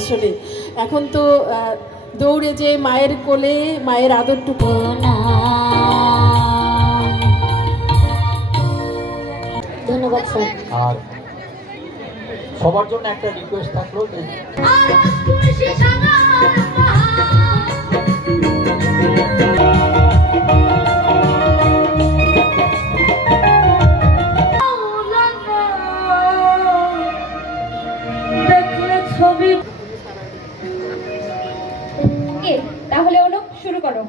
আসলে এখন তো দৌড়ে যে মায়ের কোলে মায়ের আদরটুকু না। ধন্যবাদ স্যার। আর সবার জন্য একটা রিকোয়েস্ট থাকলো যে তাহলে অনুপ শুরু করো।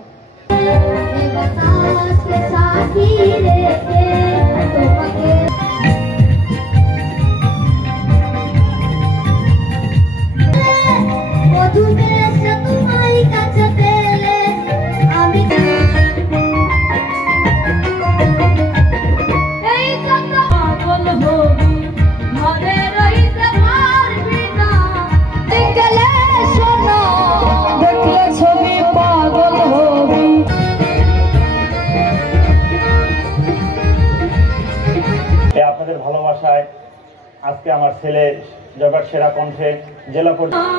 আপনাদের ভালোবাসায় আজকে আমার ছেলে জগৎ সেরা কণ্ঠে জেলা পর্যায়ে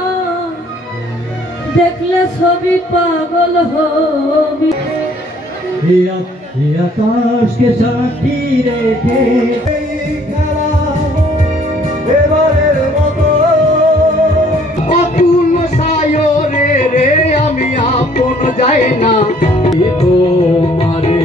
দেখলে ছবি পাগল হবি। আকাশকে সাক্ষী রেখে এবারের মতো অতুল সায়রে রে আমি আপন যাই না তোমারে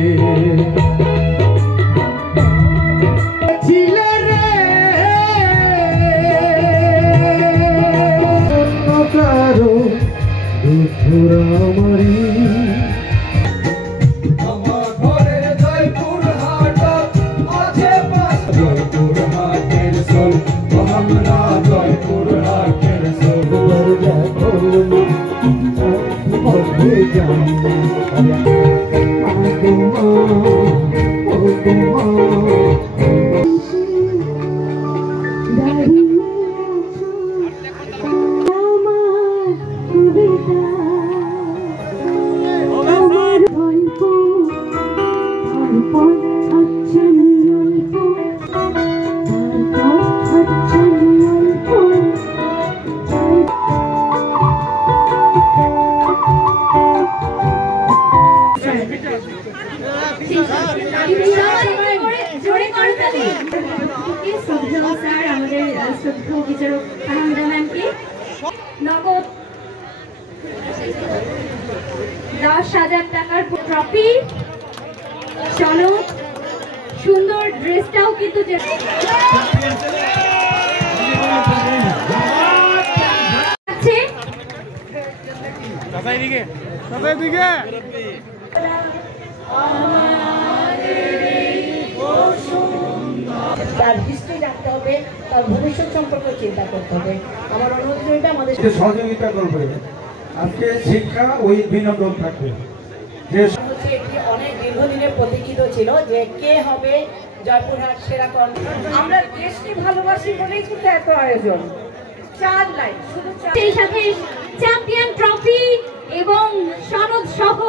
আমার ঘরে জয়পুর হাট আছে জয়পুর হাটের সোল আমরা জয়পুর হাটের সোল নগদ 10,000 টাকার ট্রফি সনদ, সুন্দর ড্রেসটাও কিন্তু তার হিস্ট্রি জানতে হবে, তার ভবিষ্যৎ সম্পর্কে চিন্তা করতে হবে। আমার অনুরোধ রইবে আমাদের সহযোগিতা করবে। আজকে শিক্ষা ওই বিনোদন থাকবে যে হচ্ছে এটি অনেক দীর্ঘদিনের প্রতীক্ষিত ছিল যে কে হবে জয়পুরহাট সেরা কণ্ঠ। আমরা দেশকে ভালোবাসি বলেই কিন্তু এত আয়োজন। 4 লাইন শুধু সেই সাথে চ্যাম্পিয়ন ট্রফি এবং সনদ সহ